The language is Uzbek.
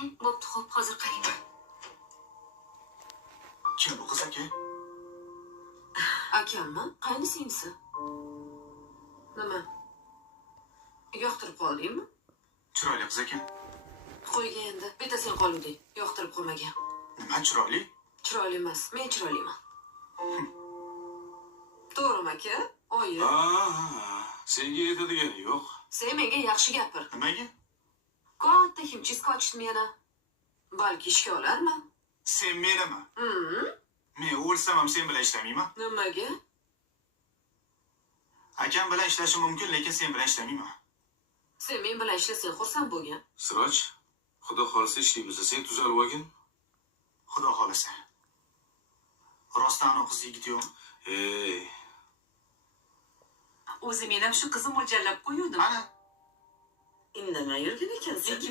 Bo'pti, xo'p, hozir qarayman. Kim bu qiz aka? Akammi? Qaynisingisi? Nima? Yoqtirib qoldingmi? Chiroyli qiz ekan. Qo'yga endi. Bitta sen qoluvding. Yoqtirib qo'ymagan. Nima chiroyli? Chiroyli emas. Men chiroyliman. To'g'rimi aka? Oyi. Senga yetadigani yo'q. Sen menga yaxshi gapir. Nimaga? Katta himchiska ochdimi yana? Balki ishga olarman. Sen menimi? Men o'lsam ham sen bilan ishlamayman. Nimaga? Akam bilan ishlashim mumkin, lekin sen bilan ishlamayman. Sen men bilan ishlasang xursand bo'lgin. Siroj, xudo xolisa ishlaymiz. Sen tuzalib olgin. Xudo xolasa. Rostdan aniq qiz yigit yo'q. O'zi men ham shu qizni mo'ljallab qo'yuvdim. Ana, Indamay yurgan ekansan. Lekin